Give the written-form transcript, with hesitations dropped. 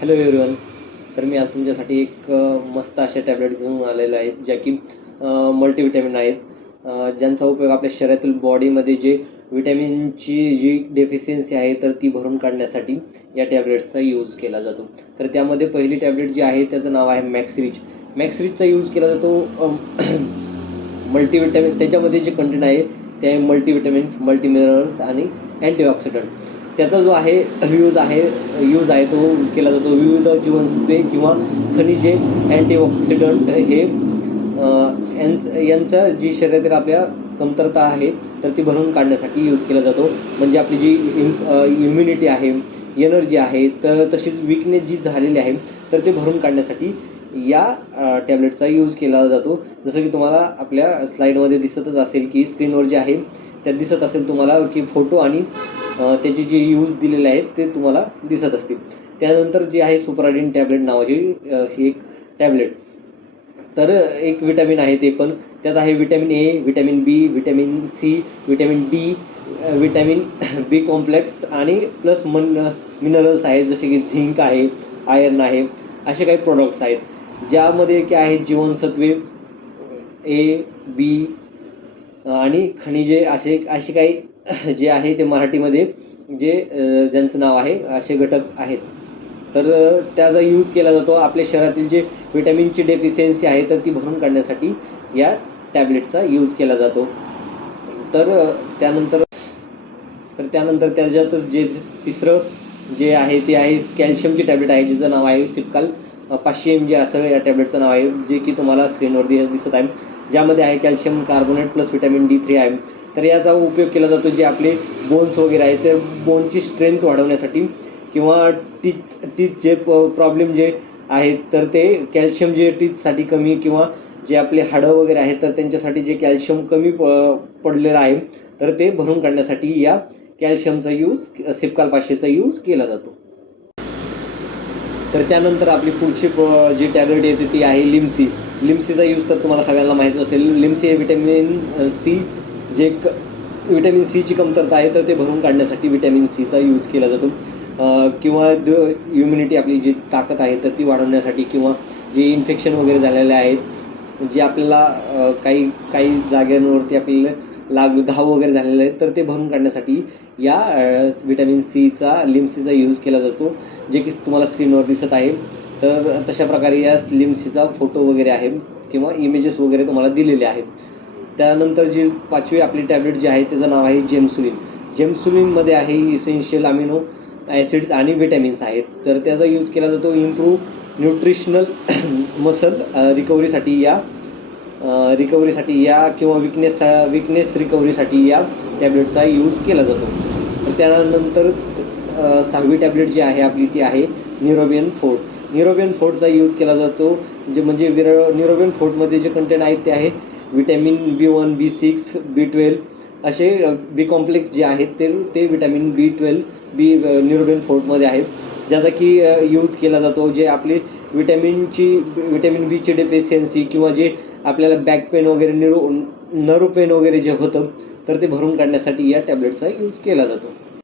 Hello everyone. तर मी आज तुमच्यासाठी एक मस्त अशा टॅबलेट घेऊन आलेल्या आहेत, ज्या की मल्टीव्हिटॅमिन आहेत, ज्यांचा उपयोग आपल्या शरीरातील बॉडीमध्ये जे विटॅमिनची जी डेफिशियन्सी आहे तर ती भरून काढण्यासाठी या टॅबलेट्सचा यूज केला जातो. तर त्यामध्ये पहिली टॅबलेट जी आहे त्याचं नाव आहे मॅक्सरिच. मॅक्सरिचचा यूज केला जातो मल्टीव्हिटॅमिन. त्याच्यामध्ये जे कंटेंट आहे ते आहे मल्टीव्हिटॅमिन्स, मल्टीमिनरल्स आणि अँटीऑक्सिडंट. त्याचा जो आहे यूज आहे तो केला जातो विविध जीवनसत्वे किंवा खनिजे, अँटीऑक्सिडंट हे यांचा जी शरीरातील आपल्या कमतरता आहे तर ती भरून काढण्यासाठी यूज केला जातो. म्हणजे आपली जी इम्युनिटी आहे, एनर्जी आहे, तर तशीच विकनेस जी झालेली आहे तर ते भरून काढण्यासाठी या टॅबलेटचा यूज केला जातो. जसं की तुम्हाला आपल्या स्लाईडमध्ये दिसतच असेल की स्क्रीनवर जे आहे त्यात दिसत असेल तुम्हाला की फोटो आणि त्याचे जे यूज दिलेले आहेत ते तुम्हाला दिसत असतील. त्यानंतर जे आहे सुप्राडीन टॅबलेट नावाची ही एक टॅबलेट. तर एक विटॅमिन आहे ते पण त्यात आहे vitamin A, vitamin B, vitamin C, vitamin D, vitamin B complex आणि प्लस मिनरल्स आहेत, जसे की झिंक आहे, आयर्न आहे. असे काही प्रोडक्ट्स आहेत ज्यामध्ये काय आहेत जीवनसत्वे ए, बी आणि खनिजे असे काही जे आहे ते मराठीमध्ये जे ज्यांचं नाव आहे असे घटक आहेत. तर त्याचा यूज केला जातो. आपल्या शरीरातील जे विटॅमिनची डेफिशियन्सी आहे तर ती भरून काढण्यासाठी या टॅबलेटचा यूज केला जातो. तर त्यानंतर त्याच्यातच जे तिसरं जे आहे ते आहे कॅल्शियमची टॅबलेट आहे, जिचं नाव आहे सिपकाल 500 mg असं या टॅबलेटचं नाव आहे, जे की तुम्हाला स्क्रीनवर दिसत आहे. ज्यामध्ये आहे calcium carbonate plus vitamin D3 आहे. तर याचा उपयोग केला जातो जे आपले बोन्स वगैरे आहेत ते बोनची स्ट्रेंथ वाढवण्यासाठी किंवा टीथ जे प्रॉब्लेम जे आहेत तर ते कॅल्शियम जे टीथसाठी कमी किंवा जे आपले हाडं वगैरे आहेत तर त्यांच्यासाठी जे कॅल्शियम कमी पडलेलं आहे तर ते भरून काढण्यासाठी या कॅल्शियमचा यूज सिपकाल 500चा यूज केला जातो. तर त्यानंतर आपली पुढची जी टॅबलेट येते ती आहे लिम्सी. लिम्सीचा यूज तर तुम्हाला सगळ्यांना माहीत असेल. लिम्सी हे विटॅमिन सी जे विटॅमिन सीची कमतरता आहे तर ते भरून काढण्यासाठी विटॅमिन सीचा यूज केला जातो. किंवा इम्युनिटी आपली जी ताकद आहे तर ती वाढवण्यासाठी किंवा जे इन्फेक्शन वगैरे झालेले आहेत, जे आपल्याला काही जाग्यांवरती आपल्याला घाव वगैरे झालेले आहेत तर ते भरून काढण्यासाठी या विटॅमिन लिम्सीचा यूज केला जातो, जे की तुम्हाला स्क्रीनवर दिसत आहे. तर तशा प्रकारे या लिम्सीचा फोटो वगैरे आहे किंवा इमेजेस वगैरे तुम्हाला दिलेले आहेत. त्यानंतर जी पाचवी आपली टॅबलेट जी आहे त्याचं नाव आहे जेमसुलिन. जेमसुलिनमध्ये आहे इसेन्शियल अमिनो ॲसिड्स आणि विटॅमिन्स आहेत. तर त्याचा यूज केला जातो इम्प्रूव्ह न्यूट्रिशनल मसल रिकव्हरीसाठी या किंवा विकनेस रिकव्हरीसाठी या टॅबलेटचा यूज केला जातो. तर त्यानंतर सहावी टॅबलेट जी आहे आपली ती आहे न्यूरोबियन फोर्ट. न्यूरोबियन फोर्टचा यूज केला जातो म्हणजे न्यूरोबियन फोर्टमध्ये जे कंटेंट आहेत ते आहे विटॅमिन B1, B6, B12 असे बी कॉम्प्लेक्स जे आहेत ते विटॅमिन B12 न्यूरोबियन फोर्टमध्ये आहेत, ज्याचा की यूज केला जातो जे आपले विटॅमिन बीची डेफिशियन्सी किंवा जे आपल्याला बॅक पेन वगैरे नर्व पेन वगैरे जे होतं तर ते भरून काढण्यासाठी या टॅबलेटचा यूज केला जातो.